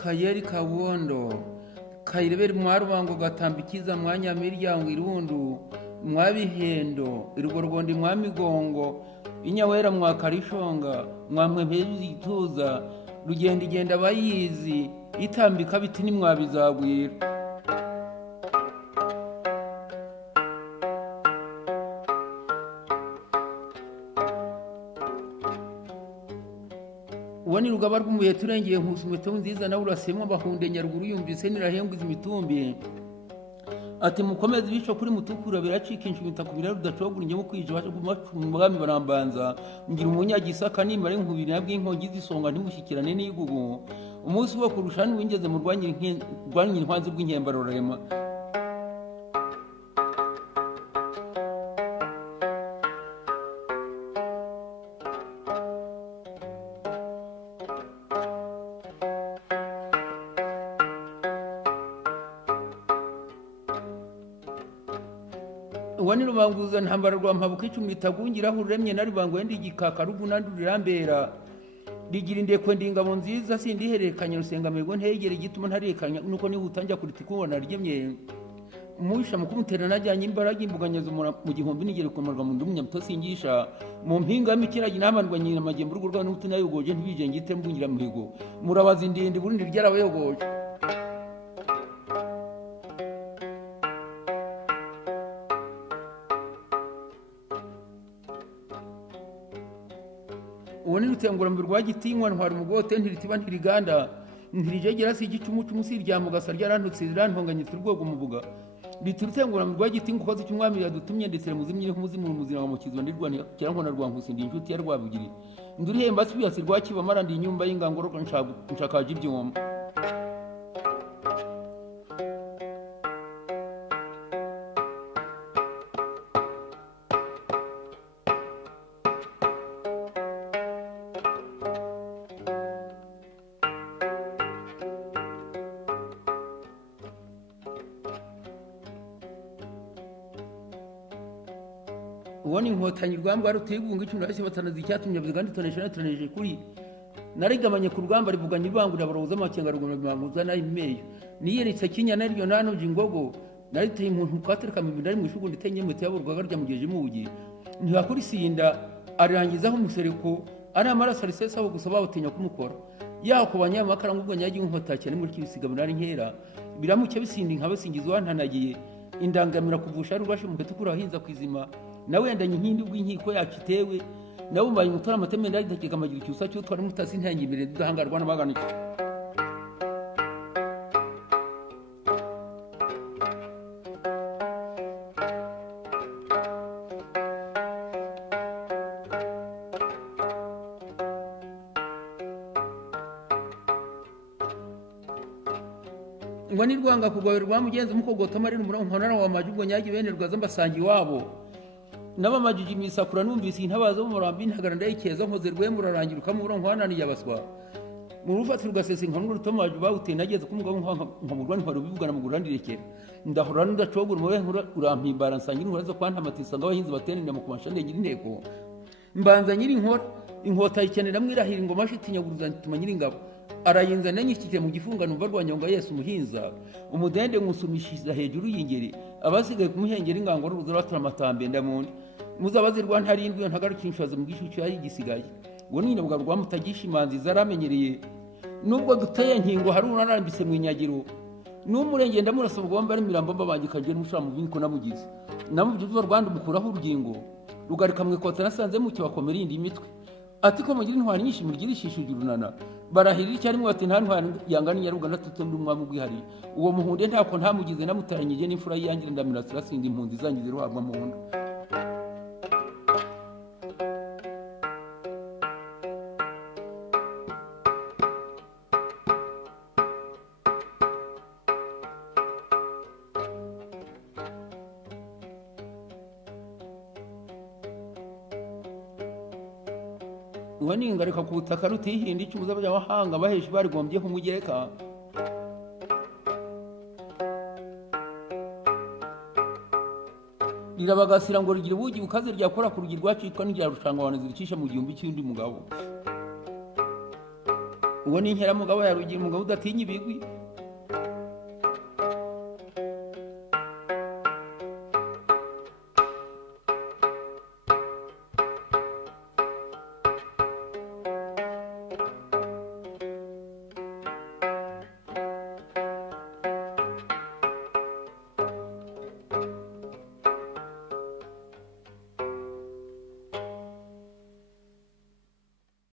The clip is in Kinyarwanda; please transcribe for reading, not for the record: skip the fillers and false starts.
kayeri kabondo kayirebera mwarubango gatambikiza mwanya miryango irundu mwabihendo irugorgondi mwamigongo inyawera mwakarishonga mwamwempezi ituza rugenda igenda bayizi itambika biti nimwabizagwira wani rugaba rw'umuye turengeye nkusumweto nziza nawe urasemwa bahunde nyaruguru yumvise nirahembwiza imitumbi ati mukomeze bico kuri mutukura biracika inshimita kubira rudacogura injye mu kwije bashumwami barambanza ngira umunyagisaka nimare nkubiri nabwo inkongi zisonga ntimushikirane n'igugu umunsi wo kurushana wingeze mu rwanyira intwanzi bw'inkembarorema wani rubanguza ntambara rwa mpabuka icumi itagungira uremye na rubango ndi gikaka ruguna ndurirambera rigira indekwe ndingabo nziza sindiherekanya rusengamirwa ntegere gituma ntarekanya nuko nihutanjya kuritikubona ryemye muisha mukumutera najyanye imbaraga imbuganyazo mu gihumbi nigere kumarwa mu ndumya mutosingisha mu mpinga y'imikiragi namanirwa nyina magembo rugo rwa n'uti nayogoje ntibije ngite mbungira muhigo murabaza indindi burundi ryarabayogoje ubone rutengura mu rwa gitinywa ntwara umugote ntiritiba ntiriganda ntirijegera si igicumu cy'umusi rya mugasa ryarantutse rirantonganyitse urwego mubuga riturutengura mu rwa gitinywa kuko cy'umwami yadutumye ndetse muzimye nk'umuzimu muzira wa mukizwa ndirwana cyangwa na rwankusi ndi inshuti ya rwabugiri ndurihemba sibiyasi rwakiba marandi inyumba y'ingangoro nshakaje ibyuma ubone inkotanyi rwamba rutigunga icumi na batanazi icyatumye bizigandi tonesha kuri narigamanye ku rugamba rivuganye ibangurira abaroza amakenga rugomba bimanguza nayo imeyo niyeretse kinya naryo nanoje ingogo nariteye umuntu kwatereka mu bindari mu ishugo nditenye mu yaburwaga rya mugeje mugi ntibakuri sinda arangizaho umusereko ari amaraso arisesa aho gusaba batinya kumukora yako banyamakara ngubwo nyagiye inkota cyane muri kibisiga munari nkera biramuke bisindi nkabasingizwa ntanagiye indangamira kuvusha rubashe mu gatukura ahinza kwizima nawe yandanye inkindi bw'inkiko yakitewe nawe umbaye umutora amateme ndari dakeka amagira cyusa cyo twari mutasi ntangi imbere duhangarwa n'amaganiko ngo ni rwanga kugwawe rwa mugenzi mukogota mari n'umuronko wa majubwo nyagi benerwa zambasangi wabo nabamajiji misakura numvise intabazo mu murambi ntagara ndayikeza nkoze rwemura rangira ukamuronko hananiye abaswa mu rufatiro gasese nkanuru rutomaje bawuteye nageze kumugabo nkamurwa ntwaro bivugana mu gurandirekera ndahora ndacogura mu nkura urampimbara nsangira inkura zo kwanta matisa ngabahinzi batenene mu kumashande ngira inteko mbanza nyiri inkota ikenera mwirahira ingoma shitinya guruza ntuma nyiri ingabo arayinza nanyikije mu gifungano mva rwanyonga Yesu muhinza umudende nkusumishiza hejuru y'ingeri abasigaye kumuhengera ingango ruzo ratura matambe ndamundi muzabazirwa ntarindwe ntagarukinshaza mu gishucyo yari gisigaye ngo nine bwa rwamutagisha imanzi zaramenyereye nubwo duteye nkingo hari unarambise mu inyagiro n'umurenge ndamurasaba gomba ari mirambo mbabangikaje n'ushira mu vinko namugize namubyo Rwanda mukuraho urugingo rugarika mu ikota nasanze mu kibakomera indi imitwe ati ko mugira intwari nyinshi mugirishishije urunana barahirira icyarimwe bati nta ntwari yangana nyaruga natutembe umwami ubwihari uwo muhunde ntako ntamugize namutahanyije n'imfura yiyangira ndamirasira singa impunzi zangize ruhabwa mu nda wani ngareka ku butaka rutihindi icyuza by'abahanga baheje barigombye kumugeka rirabagasira ngo rigira ubugi bukaze ryakora ku rugi rwacitwa n'irya rushangabana ziricisha mu gihumbi cy'undi mugabo uwo ni inkeramugabo ya Rugira, umugabo udatinya ibigwi